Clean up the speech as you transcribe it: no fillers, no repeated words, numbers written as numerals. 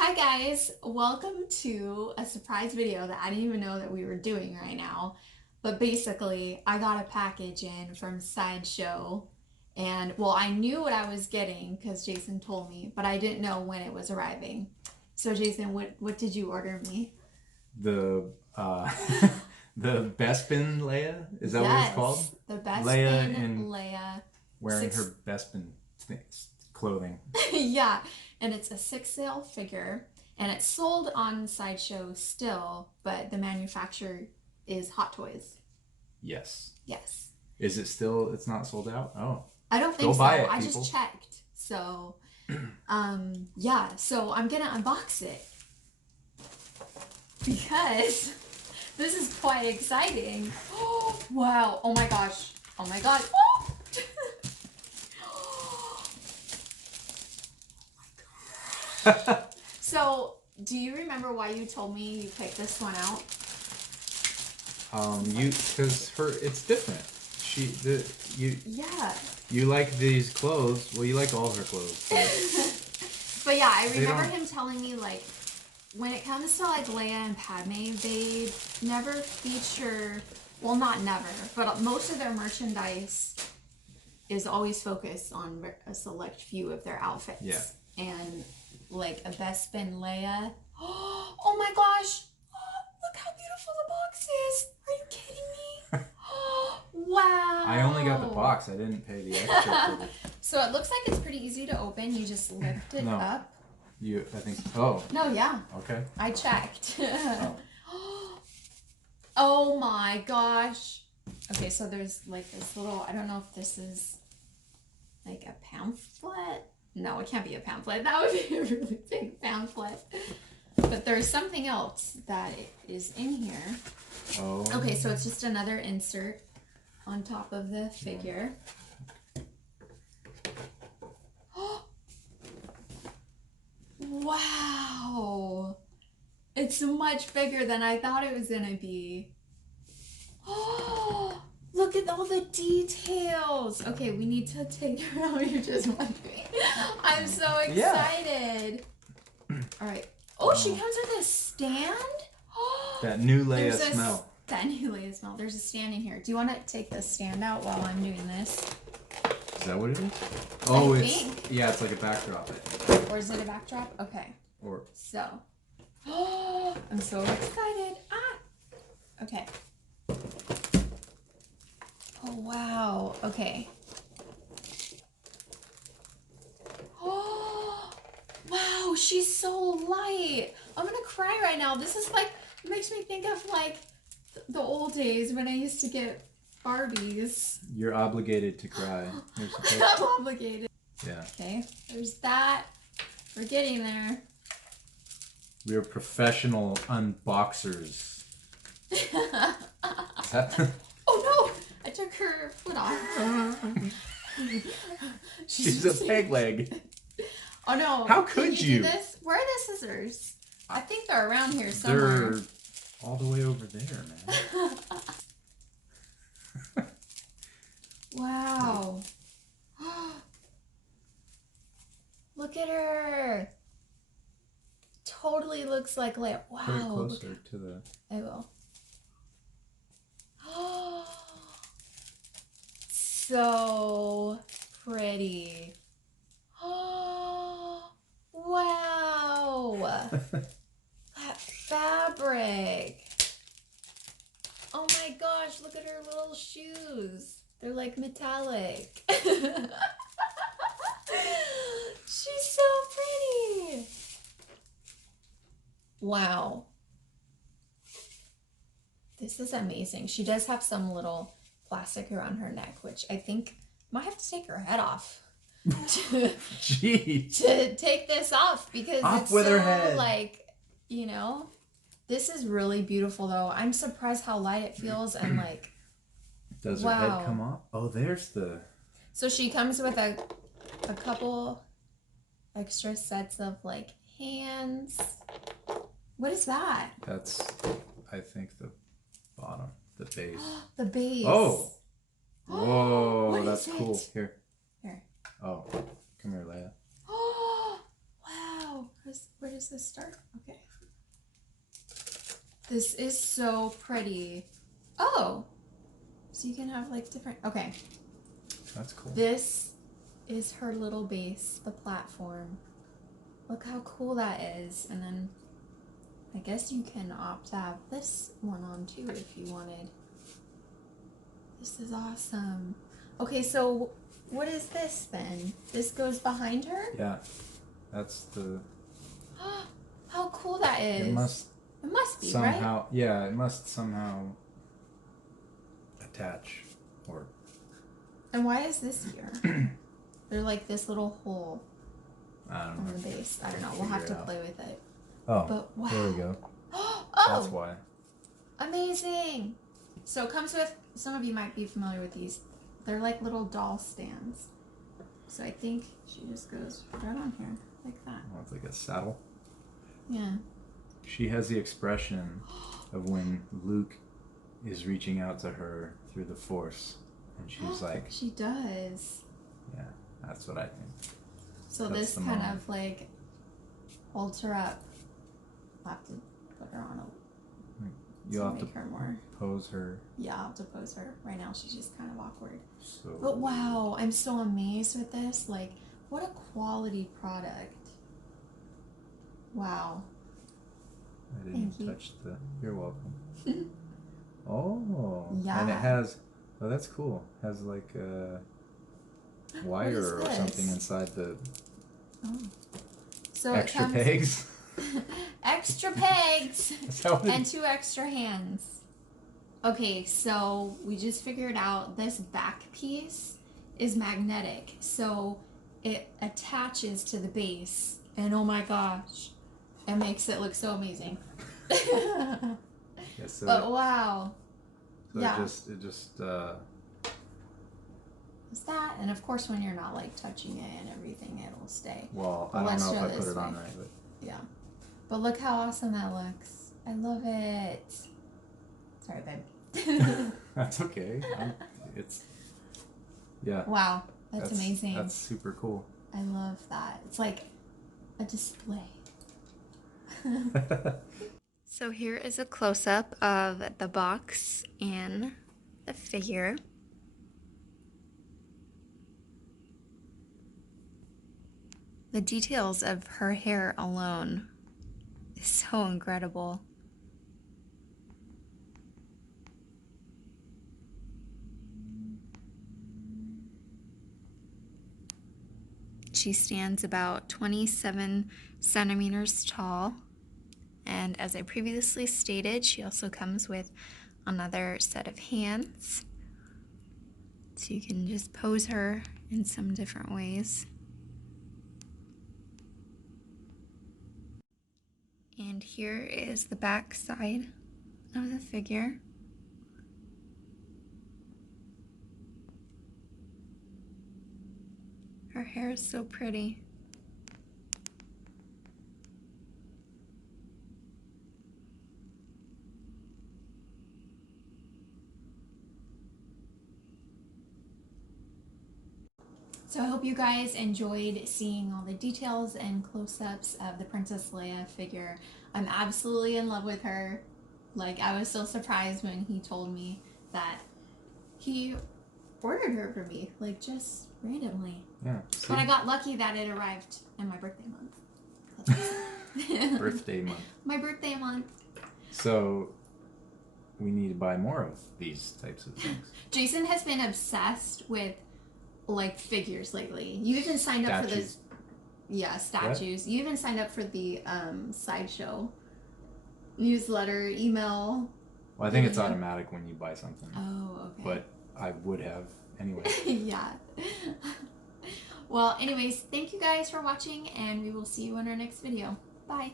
Hi guys, welcome to a surprise video that I didn't even know that we were doing right now. But basically, I got a package in from Sideshow and well, I knew what I was getting because Jason told me, but I didn't know when it was arriving. So Jason, what did you order me? The the Bespin Leia, is that what it's called? Yes, the Leia Bespin in Leia wearing six her Bespin clothing. yeah, and it's a six sale figure and it's sold on Sideshow still, but the manufacturer is Hot Toys. Yes. Yes. Is it still? It's not sold out. Oh, I don't think go so. buy it, I people. just checked. So, yeah, so I'm gonna unbox it because this is quite exciting. Oh, wow. Oh my gosh. Oh my god. Oh! So, do you remember why you told me you picked this one out? Because her it's different. Yeah. You like these clothes. Well, you like all her clothes. But yeah, I They remember don't. him telling me like when it comes to like Leia and Padme, they never feature, well, not never, but most of their merchandise is always focused on a select few of their outfits. Yeah. And like a Bespin Leia. Oh my gosh! Look how beautiful the box is! Are you kidding me? Wow! I only got the box. I didn't pay the extra for the. So it looks like it's pretty easy to open. You just lift it No. up. I think. Oh. No, yeah. Okay. I checked. Oh. Oh my gosh. Okay, so there's like this little, I don't know if this is like a pamphlet. No, it can't be a pamphlet. That would be a really big pamphlet. But there's something else that is in here. Oh. Okay, so it's just another insert on top of the figure. Wow. It's much bigger than I thought it was gonna be. Oh, look at all the details. Okay, we need to take her out. You're just wondering. I'm so excited. Yeah. All right. Oh, she comes with a stand? That new Leia There's smell. That new Leia smell. There's a stand in here. Do you want to take the stand out while I'm doing this? Is that what it is? Oh, think. Yeah, it's like a backdrop, I think. Or is it a backdrop? Okay. Or So. Oh, I'm so excited. Ah. Okay. Oh, wow. Okay. Oh, wow. She's so light. I'm going to cry right now. This is like, it makes me think of like the old days when I used to get Barbies. You're obligated to cry. I'm obligated. Yeah. Okay. There's that. We're getting there. We are professional unboxers. Oh no! I took her foot off. She's a peg leg. Oh no! How could Can you do this? Where are the scissors? I think they're around here somewhere. They're all the way over there, man. Wow! Look at her. Totally looks like Leia. Wow. Put it closer to the. I will. Oh, so pretty. Oh, wow. That fabric. Oh my gosh, look at her little shoes. They're like metallic. She's so pretty. Wow. This is amazing. She does have some little plastic around her neck, which I think might have to take her head off Jeez. to take this off because Off it's with so her head. like, you know, this is really beautiful though. I'm surprised how light it feels and like, Does wow. her head come off? Oh, there's the. So she comes with a couple extra sets of like hands. What is that? That's, I think, the bottom, the base. The base. Oh. Whoa, What that's is cool. it? Here. Here. Oh, come here, Leia. Oh, wow. Where does this start? Okay. This is so pretty. Oh, so you can have like different. Okay. That's cool. This is her little base, the platform. Look how cool that is. And then I guess you can opt to have this one on too if you wanted. This is awesome. Okay, so what is this then? This goes behind her? Yeah, that's the. How cool that is. It must be, somehow, right? yeah, it must somehow attach or. And why is this here? They're like this little hole I don't on know. the base. I don't know. We'll have to play with it. Oh, but wow. There we go. Oh, that's why. Amazing. So it comes with, some of you might be familiar with these. They're like little doll stands. So I think she just goes right on here, like that. Oh, it's like a saddle. Yeah. She has the expression of when Luke is reaching out to her through the Force, and she's like. She does. Yeah, that's what I think. So That's this kind of like holds her up. I'll have to put her on a. You'll have make to her more. pose her. Yeah, I'll have to pose her. Right now she's just kind of awkward. So. But wow, I'm so amazed with this. Like, what a quality product. Wow. I didn't Thank you. touch the. You're welcome. Oh. Yeah. And it has. Oh, that's cool. Has like a wire or something inside the. Oh. So extra it comes, pegs. extra pegs So and 2 extra hands. Okay, so we just figured out this back piece is magnetic, so it attaches to the base, and oh my gosh, it makes it look so amazing. Yeah, so but wow. So yeah. It just. Is that, and of course when you're not like touching it and everything, it'll stay. Well, but I don't know if I this put it way. on right, but. Yeah. But look how awesome that looks. I love it. Sorry, babe. That's okay. It's. Yeah. Wow, that's amazing. That's super cool. I love that. It's like a display. So here is a close-up of the box and the figure. The details of her hair alone is so incredible. She stands about 27 centimeters tall. And as I previously stated, she also comes with another set of hands. So you can just pose her in some different ways. And here is the back side of the figure. Her hair is so pretty. So I hope you guys enjoyed seeing all the details and close-ups of the Princess Leia figure. I'm absolutely in love with her. Like, I was so surprised when he told me that he ordered her for me, like just randomly. Yeah. But I got lucky that it arrived in my birthday month. Birthday month. My birthday month. So we need to buy more of these types of things. Jason has been obsessed with like figures lately. You even signed up for this. Yeah, statues. What? You even signed up for the sideshow newsletter, email. Well, I think it's automatic when you buy something. Oh, okay. But I would have anyway. Yeah. Well, anyways, thank you guys for watching, and we will see you in our next video. Bye.